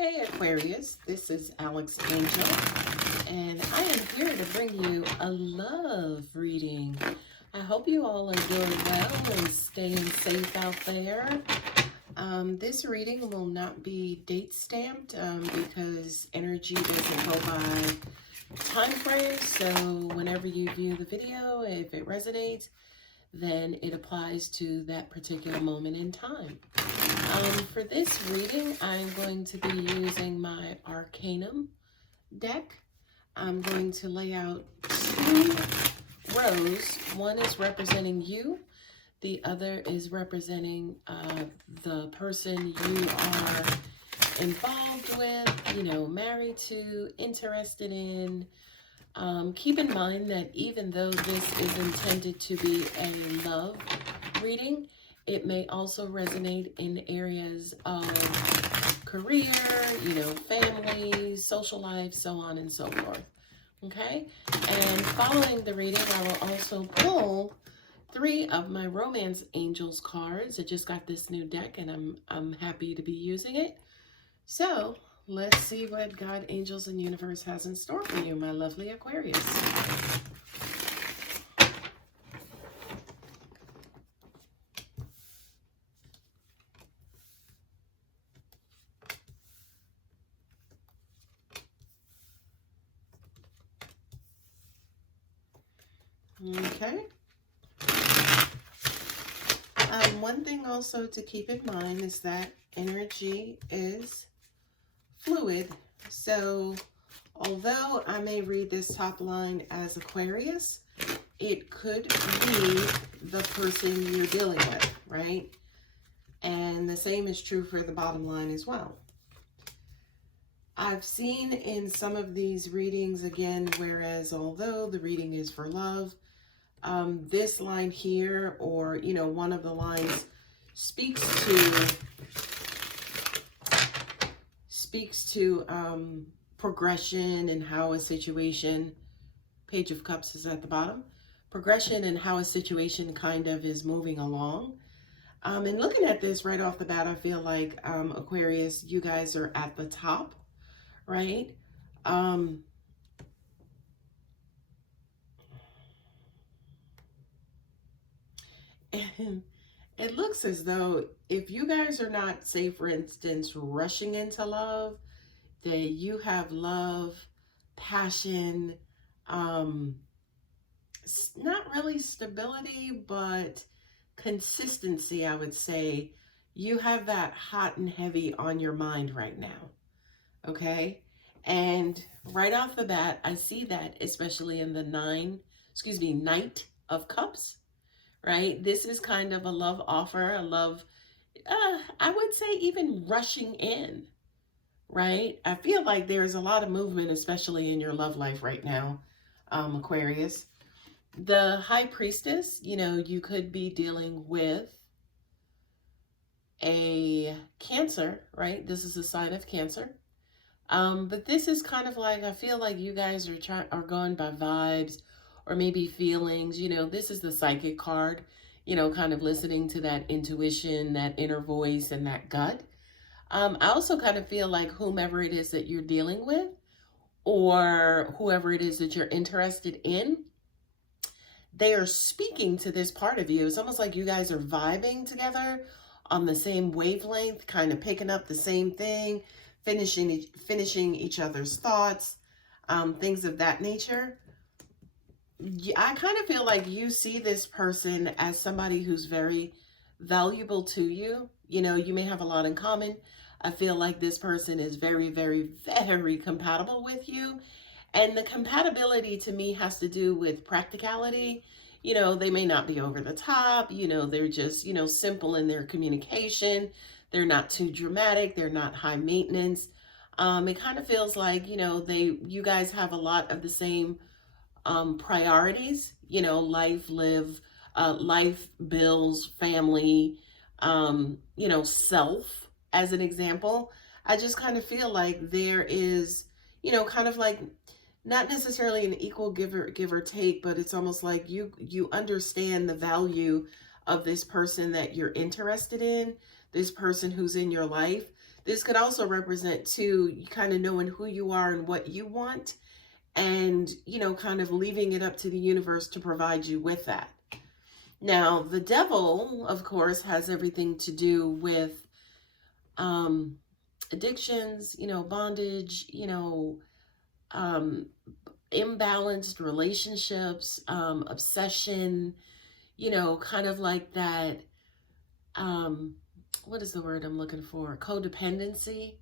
Hey Aquarius, this is Alex Angel, and I am here to bring you a love reading. I hope you all are doing well and staying safe out there. This reading will not be date stamped because energy doesn't go by time frames, so whenever you view the video, if it resonates, then it applies to that particular moment in time. For this reading, I'm going to be using my Arcanum deck. I'm going to lay out two rows. One is representing you. The other is representing the person you are involved with, married to, interested in. Keep in mind that even though this is intended to be a love reading, it may also resonate in areas of career, family, social life, so on and so forth. Okay? And following the reading, I will also pull 3 of my Romance Angels cards. I just got this new deck and I'm happy to be using it. So, let's see what God, angels, and universe has in store for you, my lovely Aquarius. Okay. One thing also to keep in mind is that energy is fluid. So although I may read this top line as Aquarius, it could be the person you're dealing with, right? And the same is true for the bottom line as well. I've seen in some of these readings, again, whereas although the reading is for love, this line here, or, one of the lines speaks to progression and how a situation, Page of Cups is at the bottom, progression and how a situation kind of is moving along. And looking at this right off the bat, I feel like Aquarius, you guys are at the top, right? And it looks as though if you guys are not, say for instance, rushing into love, that you have love, passion, not really stability, but consistency, I would say. You have that hot and heavy on your mind right now, okay? And right off the bat, I see that, especially in the Knight of Cups, right? This is kind of a love offer, a love, I would say even rushing in, right? I feel like there's a lot of movement, especially in your love life right now, Aquarius. The High Priestess, you could be dealing with a Cancer, right? This is a sign of Cancer. But this is kind of like, I feel like you guys are going by vibes or maybe feelings. This is the Psychic card, kind of listening to that intuition, that inner voice, and that gut. I also kind of feel like whomever it is that you're dealing with, or whoever it is that you're interested in, they are speaking to this part of you. It's almost like you guys are vibing together on the same wavelength, kind of picking up the same thing, finishing each other's thoughts, things of that nature. I kind of feel like you see this person as somebody who's very valuable to you. You may have a lot in common. I feel like this person is very, very, very compatible with you. And the compatibility to me has to do with practicality. They may not be over the top. They're just, simple in their communication. They're not too dramatic. They're not high maintenance. It kind of feels like, you guys have a lot of the same priorities, life, life, bills, family, self, as an example. I just kind of feel like there is, kind of like, not necessarily an equal give or take, but it's almost like you understand the value of this person that you're interested in, this person who's in your life. This could also represent too, kind of knowing who you are and what you want, and, kind of leaving it up to the universe to provide you with that. Now, the devil, of course, has everything to do with addictions, bondage, imbalanced relationships, obsession, kind of like that, what is the word I'm looking for? Codependency,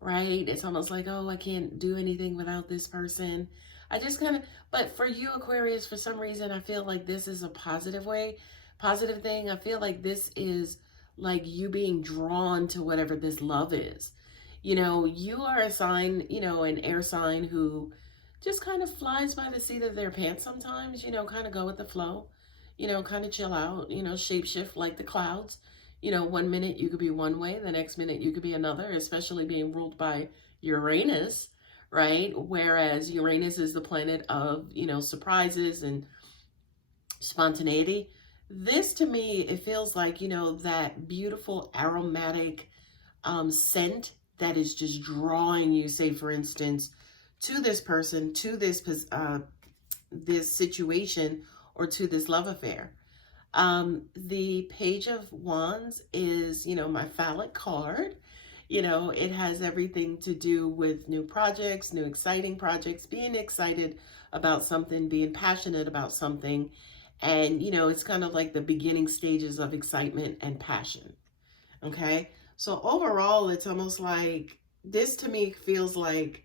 right? It's almost like, oh, I can't do anything without this person. I just kind of, but for you, Aquarius, for some reason, I feel like this is a positive thing. I feel like this is like you being drawn to whatever this love is. You are a sign, an air sign who just kind of flies by the seat of their pants sometimes, kind of go with the flow, kind of chill out, shapeshift like the clouds. 1 minute you could be one way, the next minute you could be another, especially being ruled by Uranus, right? Whereas Uranus is the planet of, surprises and spontaneity. This to me, it feels like, that beautiful aromatic scent that is just drawing you, say, for instance, to this person, to this situation, or to this love affair. The Page of Wands is, my phallic card. It has everything to do with new projects, new exciting projects, being excited about something, being passionate about something. And, it's kind of like the beginning stages of excitement and passion. Okay. So overall, it's almost like, this to me feels like,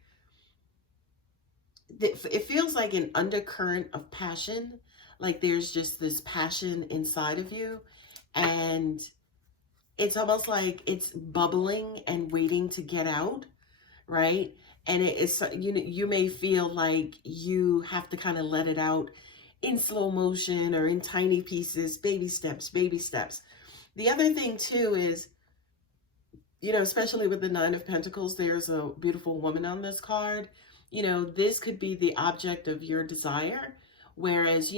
it feels like an undercurrent of passion. Like there's just this passion inside of you, and it's almost like it's bubbling and waiting to get out, right? And it's, you may feel like you have to kind of let it out in slow motion or in tiny pieces, baby steps, baby steps. The other thing too is, especially with the Nine of Pentacles, there's a beautiful woman on this card. This could be the object of your desire. Whereas,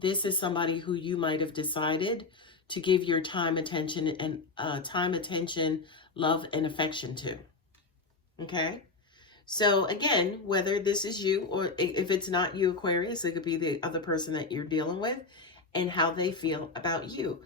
this is somebody who you might have decided to give your time, attention, love, and affection to. Okay? So again, whether this is you, or if it's not you, Aquarius, it could be the other person that you're dealing with and how they feel about you.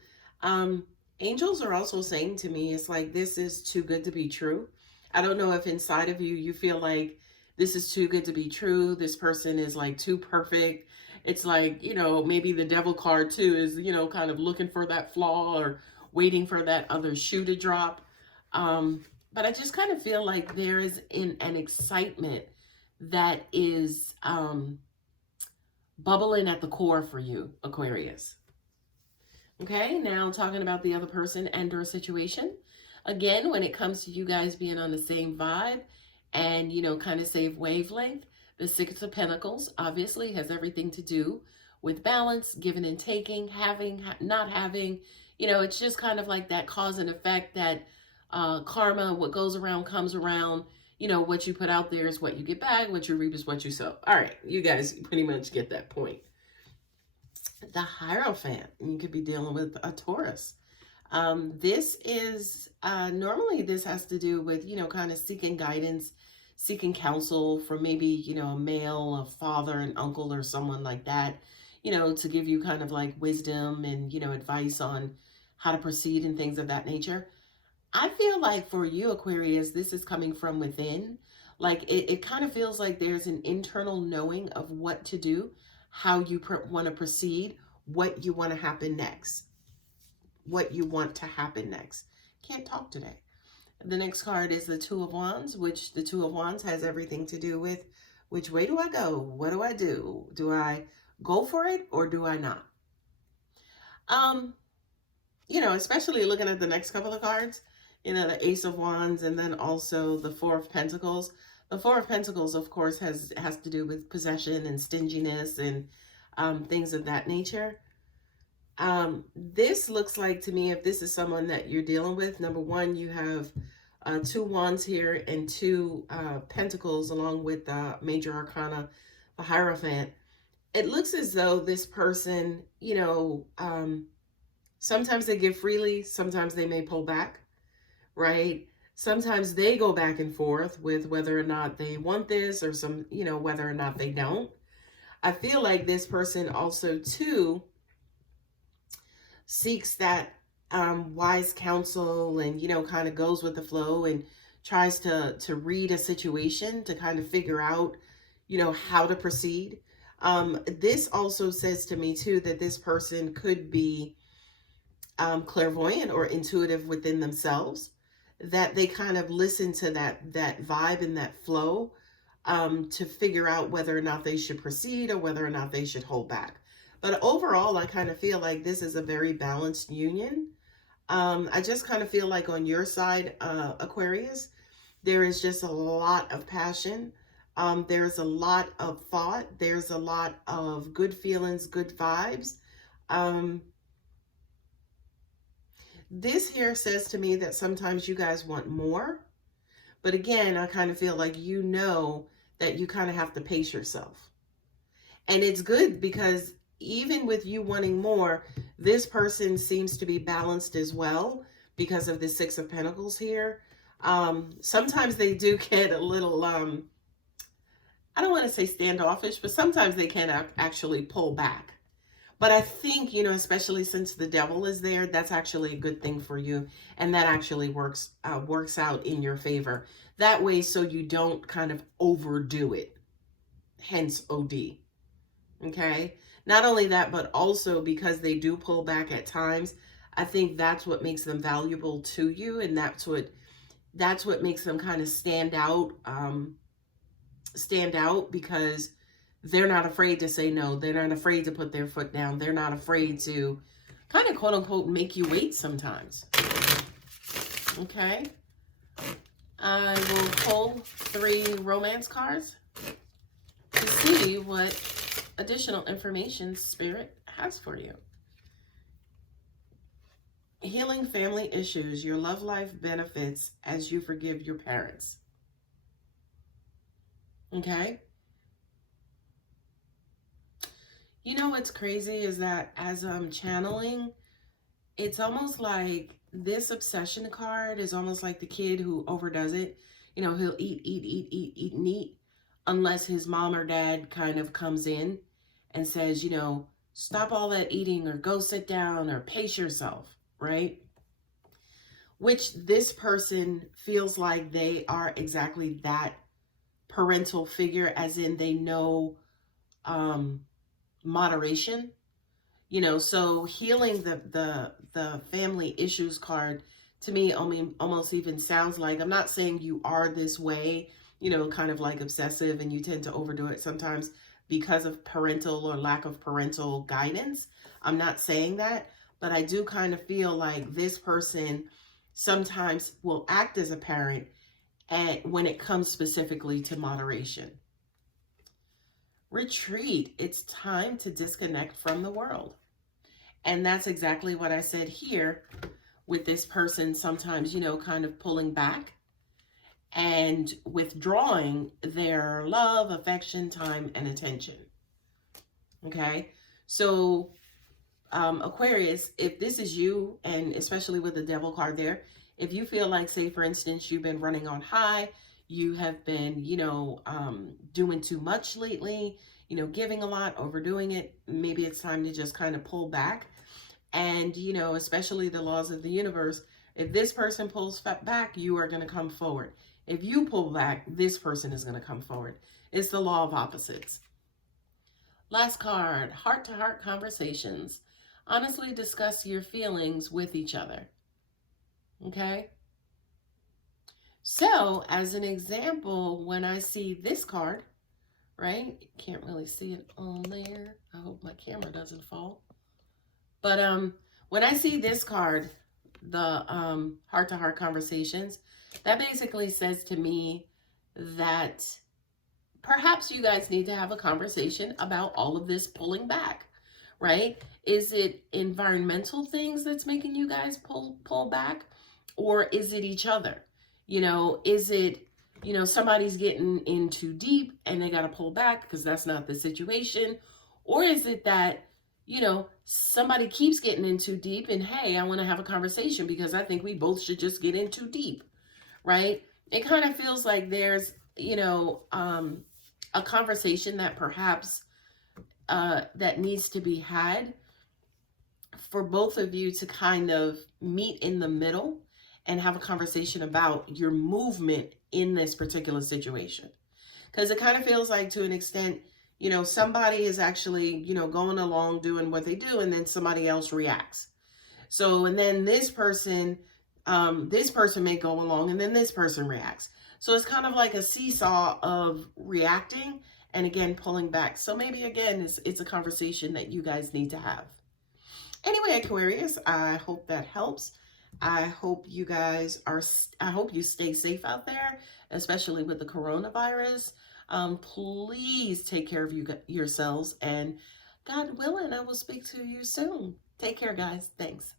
Angels are also saying to me, it's like, this is too good to be true. I don't know if inside of you, you feel like this is too good to be true. This person is like too perfect. It's like, maybe the devil card too is, kind of looking for that flaw or waiting for that other shoe to drop. But I just kind of feel like there is an excitement that is bubbling at the core for you, Aquarius. Okay, now talking about the other person and or situation. Again, when it comes to you guys being on the same vibe and, kind of same wavelength, the Six of Pentacles obviously has everything to do with balance, giving and taking, having, not having. It's just kind of like that cause and effect, that karma, what goes around comes around. What you put out there is what you get back. What you reap is what you sow. All right, you guys pretty much get that point. The Hierophant, you could be dealing with a Taurus. This is, normally this has to do with, kind of seeking guidance, seeking counsel from maybe, a male, a father, an uncle, or someone like that, to give you kind of like wisdom and, advice on how to proceed and things of that nature. I feel like for you, Aquarius, this is coming from within. Like it kind of feels like there's an internal knowing of what to do, how you want to proceed, what you want to happen next. What you want to happen next. Can't talk today. The next card is the Two of Wands, which the Two of Wands has everything to do with which way do I go? What do I do? Do I go for it or do I not? Especially looking at the next couple of cards, the Ace of Wands and then also the Four of Pentacles. The Four of Pentacles, of course, has to do with possession and stinginess and things of that nature. This looks like to me, if this is someone that you're dealing with, number one, you have two wands here and two pentacles along with the major arcana, the Hierophant. It looks as though this person, sometimes they give freely, sometimes they may pull back, right? sometimes they go back and forth with whether or not they want this or whether or not they don't. I feel like this person also too seeks that wise counsel and, kind of goes with the flow and tries to read a situation to kind of figure out, how to proceed. This also says to me too that this person could be clairvoyant or intuitive within themselves, that they kind of listen to that vibe and that flow to figure out whether or not they should proceed or whether or not they should hold back. But overall, I kind of feel like this is a very balanced union. I just kind of feel like on your side, Aquarius, there is just a lot of passion. There's a lot of thought. There's a lot of good feelings, good vibes. This here says to me that sometimes you guys want more. But again, I kind of feel like that you kind of have to pace yourself. And it's good because even with you wanting more, this person seems to be balanced as well because of the Six of Pentacles here. Sometimes they do get a little, I don't want to say standoffish, but sometimes they can actually pull back. But I think, especially since the devil is there, that's actually a good thing for you. And that actually works out in your favor. That way, so you don't kind of overdo it. Hence OD. Okay? Not only that, but also because they do pull back at times, I think that's what makes them valuable to you. And that's what makes them kind of stand out because they're not afraid to say no. They're not afraid to put their foot down. They're not afraid to kind of quote unquote make you wait sometimes. Okay. I will pull 3 romance cards to see what additional information Spirit has for you. Healing family issues. Your love life benefits as you forgive your parents. Okay. What's crazy is that as I'm channeling, it's almost like this obsession card is almost like the kid who overdoes it. He'll eat, unless his mom or dad kind of comes in and says, stop all that eating or go sit down or pace yourself, right? Which this person feels like they are exactly that parental figure, as in they know moderation, so healing the family issues card to me, almost even sounds like, I'm not saying you are this way, kind of like obsessive and you tend to overdo it sometimes because of parental or lack of parental guidance. I'm not saying that, but I do kind of feel like this person sometimes will act as a parent and when it comes specifically to moderation. Retreat. It's time to disconnect from the world. And that's exactly what I said here with this person sometimes, kind of pulling back and withdrawing their love, affection, time, and attention. Okay. So, Aquarius, if this is you, and especially with the devil card there, if you feel like, say, for instance, you've been running on high, you have been, doing too much lately, giving a lot, overdoing it. Maybe it's time to just kind of pull back. And, especially the laws of the universe, if this person pulls back, you are going to come forward. If you pull back, this person is going to come forward. It's the law of opposites. Last card, heart-to-heart conversations. Honestly discuss your feelings with each other. Okay? So, as an example, when I see this card, right? Can't really see it on there. I hope my camera doesn't fall. But when I see this card, the heart-to-heart conversations, that basically says to me that perhaps you guys need to have a conversation about all of this pulling back, right? Is it environmental things that's making you guys pull back? Or is it each other? Is it, somebody's getting in too deep and they got to pull back because that's not the situation? Or is it that, somebody keeps getting in too deep and, hey, I want to have a conversation because I think we both should just get in too deep, right? It kind of feels like there's, you know, a conversation that perhaps that needs to be had for both of you to kind of meet in the middle and have a conversation about your movement in this particular situation. Because it kind of feels like, to an extent, you know, somebody is actually, you know, going along doing what they do, and then somebody else reacts. So, and then this person may go along, and then this person reacts. So it's kind of like a seesaw of reacting and again pulling back. So maybe again it's a conversation that you guys need to have. Anyway, Aquarius, I hope that helps. I hope you guys I hope you stay safe out there, especially with the coronavirus. Please take care of yourselves, and God willing, I will speak to you soon. Take care, guys. Thanks.